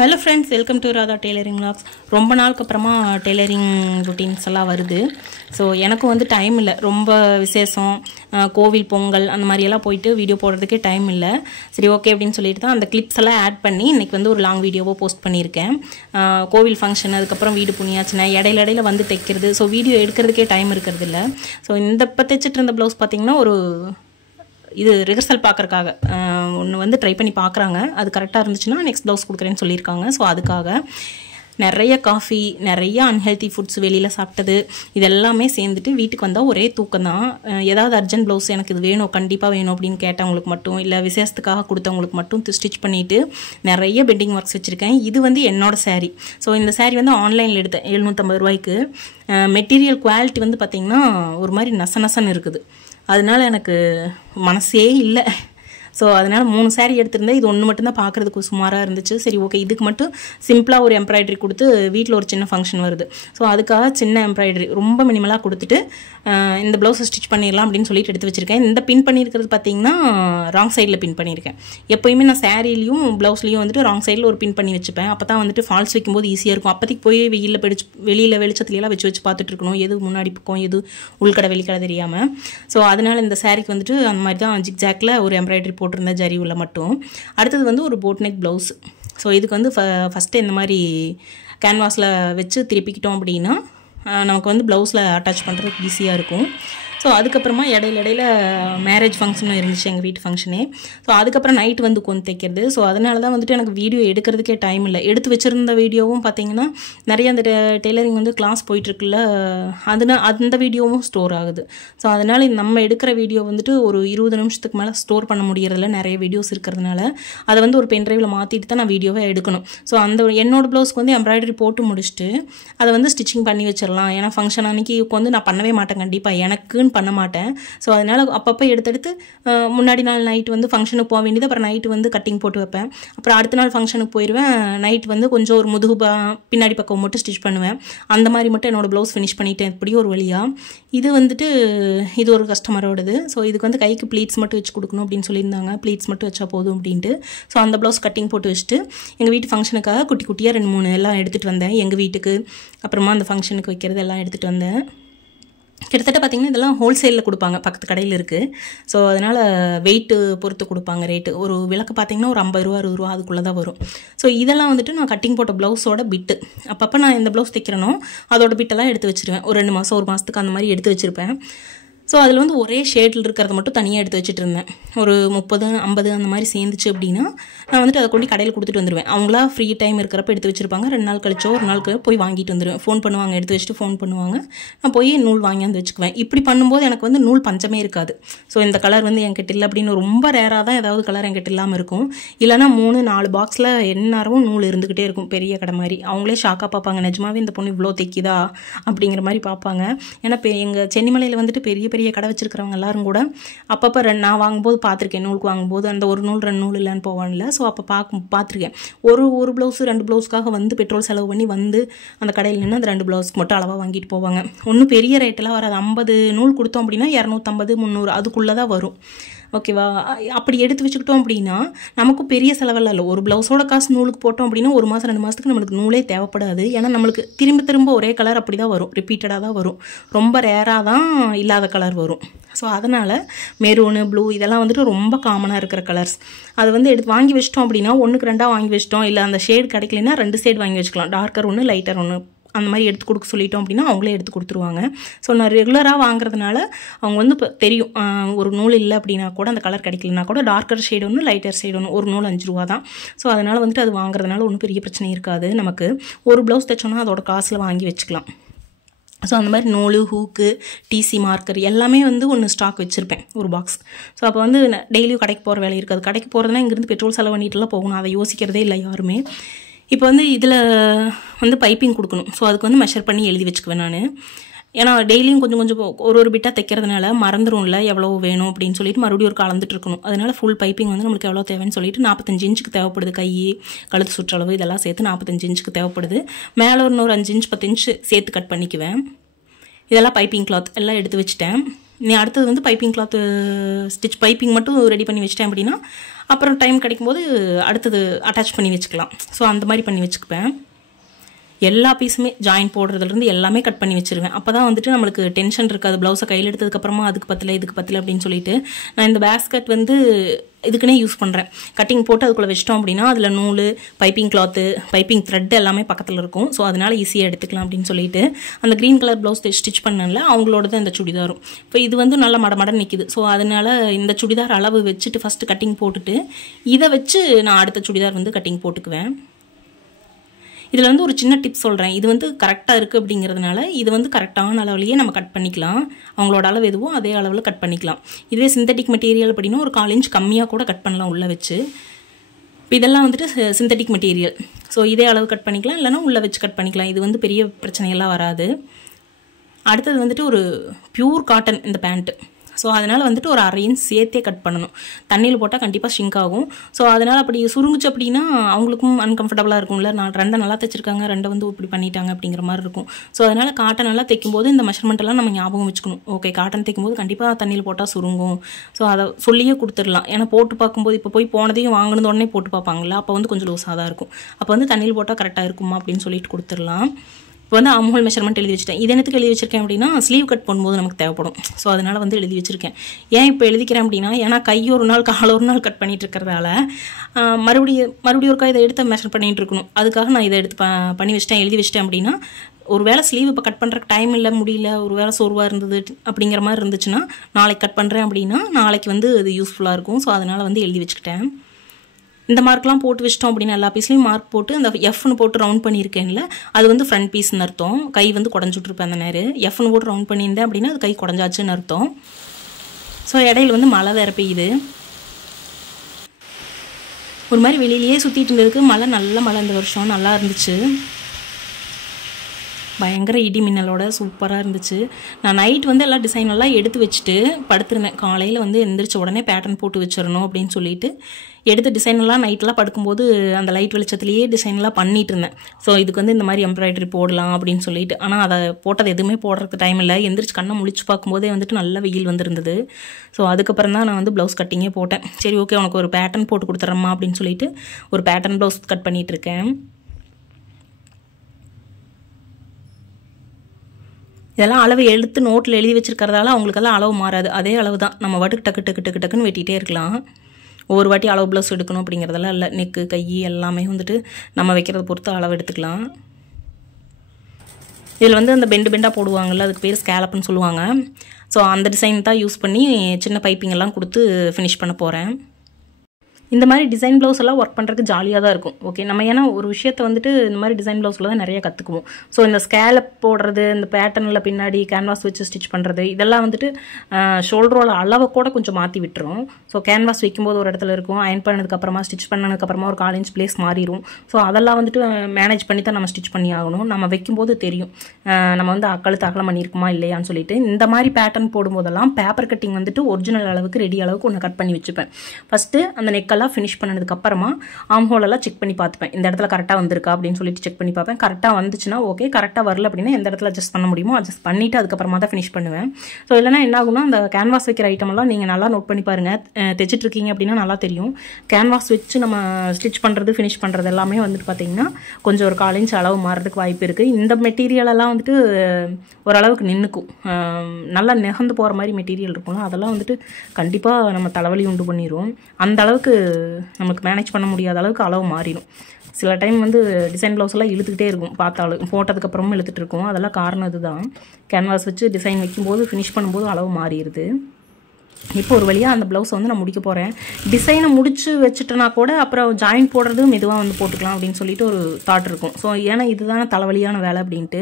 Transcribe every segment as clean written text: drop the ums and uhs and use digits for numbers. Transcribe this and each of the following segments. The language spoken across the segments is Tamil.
Hello friends, welcome to Radha Tailoring Vlogs. ரொம்ப நாளுக்கு அப்புறமா டெய்லரிங் routines எல்லாம் வருது. ஸோ எனக்கு வந்து டைம் இல்லை, ரொம்ப விசேஷம், கோவில் பொங்கல் அந்த மாதிரியெல்லாம் போயிட்டு வீடியோ போடுறதுக்கே டைம் இல்லை. சரி ஓகே அப்படின்னு சொல்லிட்டு தான் அந்த கிளிப்ஸ் எல்லாம் ஆட் பண்ணி இன்றைக்கி வந்து ஒரு லாங் வீடியோவோ போஸ்ட் பண்ணியிருக்கேன். கோவில் ஃபங்க்ஷன், அதுக்கப்புறம் வீடு புண்ணியாச்சுன்னா இடையில வந்து தைக்கிறது. ஸோ வீடியோ எடுக்கிறதுக்கே டைம் இருக்கிறது இல்லை. ஸோ இந்த இப்போ தைச்சிட்டு இருந்த ப்ளவுஸ் பார்த்திங்கன்னா ஒரு இது ரிஹர்சல் பார்க்குறக்காக ஒன்று வந்து ட்ரை பண்ணி பார்க்குறாங்க. அது கரெக்டாக இருந்துச்சுன்னா நெக்ஸ்ட் ப்ளவுஸ் கொடுக்குறேன்னு சொல்லியிருக்காங்க. ஸோ அதுக்காக நிறைய காஃபி, நிறைய அன்ஹெல்த்தி ஃபுட்ஸ் வெளியில் சாப்பிட்டது, இதெல்லாமே சேர்ந்துட்டு வீட்டுக்கு வந்தால் ஒரே தூக்கம் தான். ஏதாவது அர்ஜென்ட் ப்ளவுஸ் எனக்கு இது வேணும், கண்டிப்பாக வேணும் அப்படின்னு கேட்டவங்களுக்கு மட்டும், இல்லை விசேஷத்துக்காக கொடுத்தவங்களுக்கு மட்டும் ஸ்டிச் பண்ணிவிட்டு நிறைய பெண்டிங் ஒர்க்ஸ் வச்சுருக்கேன். இது வந்து என்னோடய சாரீ. ஸோ இந்த சாரீ வந்து ஆன்லைனில் எடுத்தேன் 750 ரூபாய்க்கு. மெட்டீரியல் குவாலிட்டி வந்து பார்த்திங்கன்னா ஒரு மாதிரி நசன்னு இருக்குது. அதனால எனக்கு மனசே இல்லை. ஸோ அதனால் 3 சாரீ எடுத்திருந்தேன். இது ஒன்று மட்டும்தான் பார்க்குறதுக்கு சுமாராக இருந்துச்சு. சரி ஓகே, இதுக்கு மட்டும் சிம்பிளாக ஒரு எம்ப்ராய்டரி கொடுத்து, வீட்டில் ஒரு சின்ன ஃபங்க்ஷன் வருது, ஸோ அதுக்காக சின்ன எம்ப்ராய்டரி ரொம்ப மினிமலாக கொடுத்துட்டு இந்த ப்ளவுஸை ஸ்டிச் பண்ணிடலாம் அப்படின்னு சொல்லிட்டு எடுத்து வச்சுருக்கேன். இந்த பின் பண்ணியிருக்கிறது பார்த்திங்கன்னா ராங் சைடில் பின் பண்ணியிருக்கேன். எப்போயுமே நான் சாரீலையும் ப்ளவுஸ்லையும் வந்துட்டு ராங் சைடில் ஒரு பின் பண்ணி வச்சுப்பேன். அப்போ தான் வந்துட்டு ஃபால்ஸ் வைக்கும்போது ஈஸியாக இருக்கும். அப்போதைக்கு போய் வெளியில் வெளிச்சத்துலையெல்லாம் வச்சு பார்த்துட்டு இருக்கணும், எது முன்னாடி பக்கம் எது உள்கடை வெளிக்கடை தெரியாமல். ஸோ அதனால் இந்த சாரீக்கு வந்துட்டு அந்த மாதிரி தான் ஜிக்ஜாக்கில் ஒரு எம்ப்ராய்டரி போட்டிருந்த ஜரி உள்ள மட்டும். அடுத்தது வந்து ஒரு போட் நெக் ப்ளவுஸ். ஸோ இதுக்கு வந்து ஃபஸ்ட்டு இந்த மாதிரி கேன்வாஸில் வச்சு திருப்பிக்கிட்டோம் அப்படின்னா நமக்கு வந்து ப்ளவுஸில் அட்டாச் பண்ணுறதுக்கு ஈஸியாக இருக்கும். ஸோ அதுக்கப்புறமா இடையில மேரேஜ் ஃபங்க்ஷனும் இருந்துச்சு, எங்கள் வீட்டு ஃபங்க்ஷனே. ஸோ அதுக்கப்புறம் நைட்டு வந்து கொஞ்சம் தைக்கிறது. ஸோ அதனால தான் வந்துட்டு எனக்கு வீடியோ எடுக்கிறதுக்கே டைம் இல்லை. எடுத்து வச்சுருந்த வீடியோவும் பார்த்திங்கன்னா நிறைய அந்த டெய்லரிங் வந்து கிளாஸ் போயிட்டுருக்குல்ல, அந்த வீடியோவும் ஸ்டோர் ஆகுது. ஸோ அதனால் நம்ம எடுக்கிற வீடியோ வந்துட்டு ஒரு 20 நிமிஷத்துக்கு மேலே ஸ்டோர் பண்ண முடியறதில்ல, நிறைய வீடியோஸ் இருக்கிறதுனால. அதை வந்து ஒரு பென்ட்ரைவில் மாற்றிட்டு தான் நான் வீடியோவை எடுக்கணும். ஸோ அந்த என்னோடய ப்ளவுஸ்க்கு வந்து எம்ப்ராய்டரி போட்டு முடிச்சுட்டு அதை வந்து ஸ்டிச்சிங் பண்ணி வச்சிடலாம். ஏன்னா ஃபங்க்ஷன் அன்றைக்கி வந்து நான் பண்ணவே மாட்டேன், கண்டிப்பாக எனக்குன்னு பண்ண மாட்டேன். ஸோ அதனால் அப்பப்போ எடுத்து முன்னாடி நாள் நைட்டு வந்து ஃபங்க்ஷனுக்கு போக வேண்டியது, அப்புறம் நைட்டு வந்து கட்டிங் போட்டு வைப்பேன். அப்புறம் அடுத்த நாள் ஃபங்க்ஷனுக்கு போயிடுவேன். நைட் வந்து கொஞ்சம் ஒரு முதுகு பின்னாடி பக்கம் மட்டும் ஸ்டிச் பண்ணுவேன். அந்த மாதிரி மட்டும் என்னோடய ப்ளவுஸ் ஃபினிஷ் பண்ணிவிட்டேன் இப்படி ஒரு வழியாக. இது வந்துட்டு இது ஒரு கஸ்டமரோடது. ஸோ இதுக்கு வந்து கைக்கு ப்ளீட்ஸ் மட்டும் வச்சு கொடுக்கணும் அப்படின்னு சொல்லியிருந்தாங்க. ப்ளீட்ஸ் மட்டும் வச்சா போதும் அப்படின்ட்டு. ஸோ அந்த ப்ளவுஸ் கட்டிங் போட்டு வச்சுட்டு எங்கள் வீட்டு ஃபங்க்ஷனுக்காக குட்டியாக 2-3 எல்லாம் எடுத்துகிட்டு வந்தேன். எங்கள் வீட்டுக்கு அப்புறமா அந்த ஃபங்க்ஷனுக்கு வைக்கிறது எல்லாம் எடுத்துகிட்டு வந்தேன். கிட்டத்தட்ட பார்த்திங்கன்னா இதெல்லாம் ஹோல்சேலில் கொடுப்பாங்க, பக்கத்து கடையில் இருக்குது. ஸோ அதனால் வெயிட்டு பொறுத்து கொடுப்பாங்க ரேட்டு. ஒரு விளக்கு பார்த்திங்கன்னா ஒரு 50 ரூபா 60 ரூபா அதுக்குள்ளே தான் வரும். ஸோ இதெல்லாம் வந்துட்டு நான் கட்டிங் போட்ட ப்ளவுஸோட பிட்டு. அப்பப்போ நான் இந்த ப்ளவுஸ் தைக்கிறனோ அதோட பிட்டெல்லாம் எடுத்து வச்சுருவேன். ஒரு 2 மாதம் 1 மாதத்துக்கு அந்த மாதிரி எடுத்து வச்சுருப்பேன். ஸோ அதில் வந்து ஒரே ஷேடில் இருக்கிறத மட்டும் தனியாக எடுத்து வச்சுட்டு இருந்தேன். ஒரு 30-50 அந்த மாதிரி சேர்ந்துச்சு அப்படின்னா நான் வந்துட்டு அதை கொண்டு கடையில் கொடுத்துட்டு வந்துடுவேன். அவங்களா ஃப்ரீ டைம் இருக்கிறப்ப எடுத்து வச்சுருப்பாங்க. 2 நாள் கழிச்சோ ஒரு நாள் போய் வாங்கிட்டு வந்துடுவேன். ஃபோன் பண்ணுவாங்க, எடுத்து வச்சுட்டு ஃபோன் பண்ணுவாங்க, நான் போய் நூல் வாங்கி வந்து வச்சுக்குவேன். இப்படி பண்ணும்போது எனக்கு வந்து நூல் பஞ்சமே இருக்காது. ஸோ இந்த கலர் வந்து என்கிட்ட இல்லை அப்படின்னு ரொம்ப ரேராக தான் ஏதாவது கலர் என்கிட்ட இல்லாமல் இருக்கும். இல்லைனா 3-4 பாக்ஸில் எந்நேரமும் நூல் இருந்துக்கிட்டே இருக்கும், பெரிய கடை மாதிரி. அவங்களே ஷாக்காக பார்ப்பாங்க, நிஜமாவே இந்த பொண்ணு இவ்வளோ தைக்குதா அப்படிங்கிற மாதிரி பார்ப்பாங்க. ஏன்னா எங்கள் சென்னிமலையில் வந்துட்டு பெரிய கடை வச்சிருக்கிறவங்க எல்லாரும் கூட அப்பப்போ நான் வாங்கும்போது பார்த்துருக்கேன். நூலுக்கு வாங்கும்போது அந்த ஒரு நூல் 2 நூல் இல்லைன்னு போவான்ல. ஸோ அப்போ பார்த்துருக்கேன். ஒரு ப்ளவுஸு 2 ப்ளவுஸ்க்காக வந்து பெட்ரோல் செலவு பண்ணி வந்து அந்த கடையில் நின்று அந்த 2 ப்ளவுஸ்க்கு மட்டும் அளவாக வாங்கிட்டு போவாங்க. ஒன்றும் பெரிய ரேட்டெல்லாம் வராது. 50 நூல் கொடுத்தோம் அப்படின்னா 250-300 அதுக்குள்ளே தான் வரும். ஓகேவா? அப்படி எடுத்து வச்சுக்கிட்டோம் அப்படின்னா நமக்கும் பெரிய செலவெல்லாம் இல்லை. ஒரு ப்ளவுஸோட காசு நூலுக்கு போட்டோம் அப்படின்னா 1 மாதம் 2 மாதத்துக்கு நம்மளுக்கு நூலே தேவைப்படாது. ஏன்னா நம்மளுக்கு திரும்ப ஒரே கலர் அப்படி தான் வரும், ரிப்பீட்டடாக தான் வரும். ரொம்ப ரேராக தான் இல்லாத கலர் வரும். ஸோ அதனால் மெரூனு, ப்ளூ இதெல்லாம் வந்துட்டு ரொம்ப காமனாக இருக்கிற கலர்ஸ். அது வந்து எடுத்து வாங்கி வச்சிட்டோம் அப்படின்னா 1க்கு 2 வாங்கி வச்சிட்டோம். இல்லை அந்த ஷேட் கிடைக்கலன்னா 2 ஷேட் வாங்கி வச்சுக்கலாம். டார்க்கர் 1, லைட்டர் 1 அந்த மாதிரி எடுத்து கொடுக்க சொல்லிட்டோம் அப்படின்னா அவங்களே எடுத்து கொடுத்துருவாங்க. ஸோ நான் ரெகுலராக வாங்குறதுனால அவங்க வந்து இப்போ தெரியும், ஒரு நூல் இல்லை அப்படின்னா கூட, அந்த கலர் கிடைக்கலனா கூட டார்க்கர் ஷேட் 1, லைட்டர் ஷேட் 1, ஒரு நூல் 5 ரூபா தான். ஸோ அதனால் வந்துட்டு அது வாங்குறதுனால ஒன்றும் பெரிய பிரச்சனை இருக்காது. நமக்கு ஒரு ப்ளவுஸ் தைச்சோன்னா அதோட காசில் வாங்கி வச்சுக்கலாம். ஸோ அந்த மாதிரி நூல், ஹூக்கு, டிசி மார்க்கர் எல்லாமே வந்து ஒன்று ஸ்டாக் வச்சுருப்பேன், ஒரு பாக்ஸ். ஸோ அப்போ வந்து டெய்லியும் கடைக்கு போகிற வேலை இருக்காது. கடைக்கு போகிறதுனா இங்கேருந்து பெட்ரோல் செலவு பண்ணிட்டுலாம் போகணும், அதை யோசிக்கிறதே இல்லை யாருமே. இப்போ வந்து இதில் வந்து பைப்பிங் கொடுக்கணும். ஸோ அதுக்கு வந்து மெஷர் பண்ணி எழுதி வச்சுக்குவேன் நான். ஏன்னா டெய்லியும் கொஞ்சம் ஒரு பிட்டாக தைக்கிறதுனால மறந்துடும்ல எவ்வளோ வேணும் அப்படின்னு சொல்லிட்டு மறுபடியும் ஒரு கலந்துட்டு இருக்கணும். அதனால் ஃபுல் பைப்பிங் வந்து நம்மளுக்கு எவ்வளோ தேவைன்னு சொல்லிட்டு 45 இன்ச்சுக்கு தேவைப்படுது. கை, கழுத்து சுற்றளவு இதெல்லாம் சேர்த்து 45 இன்ச்சுக்கு தேவைப்படுது. மேலே ஒரு 5 இன்ச் 10 இன்ச் சேர்த்து கட் பண்ணிக்குவேன். இதெல்லாம் பைப்பிங் கிளாத் எல்லாம் எடுத்து வச்சுட்டேன். நீ அடுத்தது வந்து பைப்பிங் கிளாத்து ஸ்டிச் பைப்பிங் மட்டும் ரெடி பண்ணி வச்சிட்டேன் அப்படின்னா அப்புறம் டைம் கிடைக்கும்போது அடுத்தது அட்டாச் பண்ணி வச்சுக்கலாம். ஸோ அந்த மாதிரி பண்ணி வச்சுக்குவேன். எல்லா பீஸுமே ஜாயின் போடுறதுலேருந்து எல்லாமே கட் பண்ணி வச்சுருவேன். அப்போ தான் வந்துட்டு நம்மளுக்கு டென்ஷன் இருக்காது. ப்ளவுஸை கையில் எடுத்ததுக்கப்புறமா அதுக்கு பத்தலை இதுக்கு பத்தலை அப்படின்னு சொல்லிட்டு நான் இந்த பேஸ்கட் வந்து இதுக்குன்னே யூஸ் பண்ணுறேன். கட்டிங் போட்டு அதுக்குள்ளே வச்சிட்டோம் அப்படின்னா அதில் நூல், பைப்பிங் கிளாத்து, பைப்பிங் த்ரெட் எல்லாமே பக்கத்தில் இருக்கும். ஸோ அதனால் ஈஸியாக எடுத்துக்கலாம் அப்படின்னு சொல்லிட்டு அந்த க்ரீன் கலர் ப்ளவுஸ் ஸ்டிச் பண்ணல அவங்களோட தான் இந்த சுடிதாரும். இப்போ இது வந்து நல்லா மடமடன்னு நிற்கிது. ஸோ அதனால் இந்த சுடிதார் அளவு வச்சுட்டு ஃபஸ்ட்டு கட்டிங் போட்டுட்டு இதை வச்சு நான் அடுத்த சுடிதார் வந்து கட்டிங் போட்டுக்குவேன். இதில் வந்து ஒரு சின்ன டிப்ஸ் சொல்கிறேன். இது வந்து கரெக்டாக இருக்குது அப்படிங்கிறதுனால இது வந்து கரெக்டான அளவுலேயே நம்ம கட் பண்ணிக்கலாம். அவங்களோட அளவு எதுவோ அதே அளவில் கட் பண்ணிக்கலாம். இதுவே சிந்தட்டிக் மெட்டீரியல் அப்படின்னா ஒரு 1/4 இன்ச் கம்மியாக கூட கட் பண்ணலாம் உள்ளே வச்சு. இப்போ இதெல்லாம் வந்துட்டு சிந்தட்டிக் மெட்டீரியல். ஸோ இதே அளவு கட் பண்ணிக்கலாம், இல்லைனா உள்ளே வச்சு கட் பண்ணிக்கலாம். இது வந்து பெரிய பிரச்சனையெல்லாம் வராது. அடுத்தது வந்துட்டு ஒரு பியூர் காட்டன் இந்த பேண்ட்டு. ஸோ அதனால் வந்துட்டு ஒரு 1/2 இன்ச் சேர்த்தே கட் பண்ணணும். தண்ணியில் போட்டால் கண்டிப்பாக ஷிங்க் ஆகும். ஸோ அதனால் அப்படி சுருங்குச்சு அப்படின்னா அவங்களுக்கும் அன்கம்ஃபர்டபுளாக இருக்கும்ல. நான் 2 நல்லா தைச்சிருக்காங்க, 2 வந்து இப்படி பண்ணிட்டாங்க அப்படிங்கிற மாதிரி இருக்கும். ஸோ அதனால் காட்டன் நல்லா தைக்கும்போது இந்த மெஷர்மெண்ட்டெல்லாம் நம்ம ஞாபகம் வச்சுக்கணும். ஓகே, காட்டன் தைக்கும்போது கண்டிப்பாக தண்ணியில் போட்டால் சுருங்கும். ஸோ அதை சொல்லியே கொடுத்துடலாம். ஏன்னா போட்டு பார்க்கும்போது இப்போ போய் போனதையும் வாங்கினது உடனே போட்டு பார்ப்பாங்களா, அப்போ வந்து கொஞ்சம் லூஸாக தான் இருக்கும். அப்போ வந்து தண்ணியில் போட்டால் கரெக்டாக இருக்குமா அப்படின்னு சொல்லிட்டு கொடுத்துடலாம். இப்போ வந்து ஆம்ஹோல் மெஷர்மெண்ட் எழுதி வச்சுட்டேன். இது என்னத்துக்கு எழுதி வச்சிருக்கேன் அப்படின்னா ஸ்லீவ் கட் பண்ணும்போது நமக்கு தேவைப்படும். ஸோ அதனால் வந்து எழுதி வச்சுருக்கேன். ஏன் இப்போ எழுதிக்கிறேன் அப்படின்னா, ஏன்னா கை ஒரு நாள் கால் ஒரு நாள் கட் பண்ணிட்டு இருக்கிறதால மறுபடியும் ஒருக்கா இதை எடுத்து மெஷர் பண்ணிகிட்டு இருக்கணும். அதுக்காக நான் இதை எடுத்து பண்ணி வச்சிட்டேன், எழுதி வச்சிட்டேன். அப்படின்னா ஒரு வேளை ஸ்லீவ் இப்போ கட் பண்ணுறக்கு டைம் இல்லை, முடியல, ஒரு வேளை சோர்வாக இருந்தது அப்படிங்கிற மாதிரி இருந்துச்சுன்னா நாளைக்கு கட் பண்ணுறேன் அப்படின்னா நாளைக்கு வந்து அது யூஸ்ஃபுல்லாக இருக்கும். ஸோ அதனால் வந்து எழுதி வச்சுக்கிட்டேன். இந்த மார்க்லாம் போட்டு வச்சிட்டோம் அப்படின்னா எல்லா பீஸ்லையும் மார்க் போட்டு அந்த எஃப்னு போட்டு ரவுண்ட் பண்ணியிருக்கேன்ல, அது வந்து ஃப்ரண்ட் பீஸ்ன்னு அர்த்தம். கை வந்து குடஞ்சுட்ருப்பேன் அந்த நேரம். எஃப்னு போட்டு ரவுண்ட் பண்ணியிருந்தேன் அப்படின்னா அது கை குடஞ்சாச்சுன்னு அர்த்தம். ஸோ இடையில வந்து மழை வேறு பெய்யுது. ஒரு மாதிரி வெளியிலேயே சுற்றிட்டு இருந்ததுக்கு நல்ல மழை இந்த வருஷம் நல்லா இருந்துச்சு. பயங்கர இடி மின்னலோட சூப்பராக இருந்துச்சு. நான் நைட் வந்து எல்லா டிசைனெல்லாம் எடுத்து வச்சுட்டு படுத்துருந்தேன். காலையில் வந்து எந்திரிச்ச உடனே பேட்டர்ன் போட்டு வச்சிடணும் அப்படின்னு சொல்லிட்டு எடுத்த டிசைனெல்லாம் நைட்டெலாம் படுக்கும்போது அந்த லைட் வெளிச்சத்துலேயே டிசைன்லாம் பண்ணிகிட்டு இருந்தேன். ஸோ இதுக்கு வந்து இந்த மாதிரி எம்ப்ராய்டரி போடலாம் அப்படின்னு சொல்லிட்டு. ஆனால் அதை போட்டது எதுவுமே போடுறதுக்கு டைம் இல்லை. எந்திரிச்சு கண்ணை முழிச்சு பார்க்கும்போதே வந்துட்டு நல்ல வெயில் வந்துருந்தது. ஸோ அதுக்கப்புறம் தான் நான் வந்து ப்ளவுஸ் கட்டிங்கே போட்டேன். சரி ஓகே, உனக்கு ஒரு பேட்டர்ன் போட்டு கொடுத்துட்றேம்மா அப்படின்னு சொல்லிட்டு ஒரு பேட்டர்ன் ப்ளவுஸ் கட் பண்ணிகிட்ருக்கேன். இதெல்லாம் அளவு எடுத்து நோட்டில் எழுதி வச்சுருக்கிறதால அவங்களுக்கெல்லாம் அளவு மாறாது. அதே அளவு தான். நம்ம வாட்டுக்கு டக்குன்னு வெட்டிகிட்டே இருக்கலாம். ஒவ்வொரு வாட்டி அளவு ப்ளவுஸ் எடுக்கணும் அப்படிங்கிறதெல்லாம் இல்லை. நெக்கு, கை எல்லாமே வந்துட்டு நம்ம வைக்கிறத பொறுத்து அளவு எடுத்துக்கலாம். இதில் வந்து அந்த பெண்டாக போடுவாங்கள்ல, அதுக்கு பேர் ஸ்கேலப்னு சொல்லுவாங்க. ஸோ அந்த டிசைன் தான் யூஸ் பண்ணி சின்ன பைப்பிங் எல்லாம் கொடுத்து ஃபினிஷ் பண்ண போகிறேன். இந்த மாதிரி டிசைன் ப்ளவுஸ் எல்லாம் ஒர்க் பண்ணுறதுக்கு ஜாலியாக தான் இருக்கும். ஓகே, நம்ம ஏன்னா ஒரு விஷயத்தை வந்துட்டு இந்த மாதிரி டிசைன் ப்ளவுஸில் தான் நிறைய கற்றுக்குவோம். ஸோ இந்த ஸ்கேலப் போடுறது, இந்த பேட்டர்னில் பின்னாடி கேன்வாஸ் வச்சு ஸ்டிச் பண்ணுறது, இதெல்லாம் வந்துட்டு ஷோல்டரோட அளவை கூட கொஞ்சம் மாற்றி விட்டுரும். ஸோ கேன்வாஸ் வைக்கும்போது ஒரு இடத்துல இருக்கும், அயன் பண்ணதுக்கப்புறமா ஸ்டிச் பண்ணதுக்கப்புறமா ஒரு 1/4 இன்ச் பிளேஸ் மாறிடும். ஸோ அதெல்லாம் வந்துட்டு மேனேஜ் பண்ணி தான் நம்ம ஸ்டிச் பண்ணி ஆகணும். நம்ம வைக்கும்போது தெரியும் நம்ம வந்து அக்கழுத்து அகலம் பண்ணியிருக்குமா இல்லையான்னு சொல்லிட்டு. இந்த மாதிரி பேட்டர்ன் போடும்போதெல்லாம் பேப்பர் கட்டிங் வந்துட்டு ஒரிஜினல் அளவுக்கு ரெடி அளவுக்கு ஒன்று கட் பண்ணி வச்சுப்பேன். ஃபஸ்ட்டு அந்த நெக்கெல்லாம் ஃபினிஷ் பண்ணதுக்கப்புறமா ஆம்ஹோலெல்லாம் செக் பண்ணி பார்த்துப்பேன். இந்த இடத்துல கரெக்டாக வந்திருக்கா அப்படின்னு சொல்லிட்டு செக் பண்ணி பார்ப்பேன். கரெக்டாக வந்துச்சுன்னா ஓகே, கரெக்டாக வரல அப்படின்னா எந்த இடத்துல அட்ஜஸ்ட் பண்ண முடியுமோ அட்ஜஸ்ட் பண்ணிவிட்டு அதுக்கப்புறமா தான் ஃபினிஷ் பண்ணுவேன். ஸோ இல்லைனா என்ன ஆகும்னா அந்த கேன்வாஸ் வைக்கிற ஐட்டமெல்லாம் நீங்கள் நல்லா நோட் பண்ணி பாருங்கள். தைச்சிட்ருக்கீங்க அப்படின்னா நல்லா தெரியும். கேன்வாஸ் வச்சு நம்ம ஸ்டிச் பண்ணுறது ஃபினிஷ் பண்ணுறது எல்லாமே வந்துட்டு பார்த்திங்கன்னா கொஞ்சம் ஒரு 1/4 இன்ச் அளவு மாறதுக்கு வாய்ப்பு இருக்குது. இந்த மெட்டீரியலெல்லாம் வந்துட்டு ஓரளவுக்கு நின்றுக்கும். நல்லா நெகந்து போகிற மாதிரி மெட்டீரியல் இருக்கும்ல, அதெல்லாம் வந்துட்டு கண்டிப்பாக நம்ம தலைவலி உண்டு பண்ணிடும். அந்த அளவுக்கு நமக்கு மேனேஜ் பண்ண முடியாத அளவுக்கு அளவு மாறிடும். சில டைம் வந்து டிசைன் ப்ளவுஸ் எல்லாம் இழுத்துக்கிட்டே இருக்கும், பார்த்தாலும் போட்டதுக்கப்புறமும் இழுத்துட்டு இருக்கும். அதெல்லாம் காரணம் இதுதான். கேன்வாஸ் வச்சு டிசைன் வைக்கும்போது ஃபினிஷ் பண்ணும்போது அளவு மாறிடுது. இப்போ ஒரு வழியாக அந்த ப்ளவுஸை வந்து நான் முடிக்க போகிறேன். டிசைனை முடிச்சு வச்சுட்டேன்னா கூட அப்புறம் ஜாயின் போடுறது மெதுவாக வந்து போட்டுக்கலாம் அப்படின்னு சொல்லிட்டு ஒரு தாட் இருக்கும். ஸோ ஏன்னா இதுதானே தலைவலியான வேலை அப்படின்ட்டு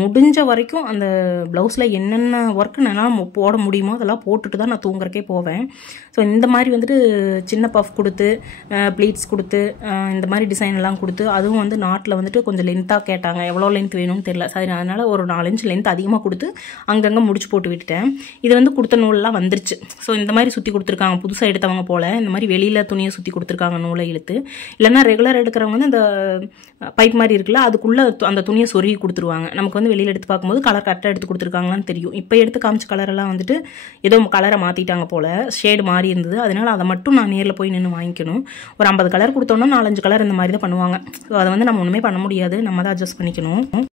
முடிஞ்ச வரைக்கும் அந்த ப்ளவுஸில் என்னென்ன ஒர்க்கு என்னால் போட முடியுமோ அதெல்லாம் போட்டுட்டு தான் நான் தூங்குறக்கே போவேன். ஸோ இந்த மாதிரி வந்துட்டு சின்ன பஃப் கொடுத்து ப்ளீட்ஸ் கொடுத்து இந்த மாதிரி டிசைன் எல்லாம் கொடுத்து, அதுவும் வந்து நாட்டில் வந்துட்டு கொஞ்சம் லென்த்தாக கேட்டாங்க. எவ்வளோ லென்த் வேணும்னு தெரியல. சரி, அதனால் ஒரு 4 இன்ச் லென்த் அதிகமாக கொடுத்து அங்கங்கே முடிச்சு போட்டு விட்டுட்டேன். இது வந்து கொடுத்த நூல்லாம் வந்துருச்சு. ஸோ இந்த மாதிரி சுற்றி கொடுத்துருக்காங்க புதுசாக எடுத்தவங்க போல். இந்த மாதிரி வெளியில் துணியை சுற்றி கொடுத்துருக்காங்க நூலை இழுத்து. இல்லைன்னா ரெகுலர் எடுக்கிறவங்க வந்து இந்த பைப் மாதிரி இருக்குல்ல அதுக்குள்ளே அந்த துணியை சொருகி கொடுத்துருவாங்க. நமக்கு வந்து வெளியில் எடுத்து பார்க்கும்போது கலர் கரெக்டாக எடுத்து கொடுத்துருக்காங்களான்னு தெரியும். இப்போ எடுத்து காமிச்ச கலரெல்லாம் வந்துட்டு ஏதோ கலரை மாற்றிட்டாங்க போல், ஷேடு மாறி இருந்தது. அதனால் அதை மட்டும் நான் நேரில் போய் நின்று வாங்கிக்கணும். ஒரு 50 கலர் கொடுத்தோன்னா 4-5 கலர் இந்த மாதிரி தான் பண்ணுவாங்க. ஸோ அதை வந்து நம்ம ஒன்றுமே பண்ண முடியாது, நம்ம தான் அட்ஜஸ்ட் பண்ணிக்கணும்.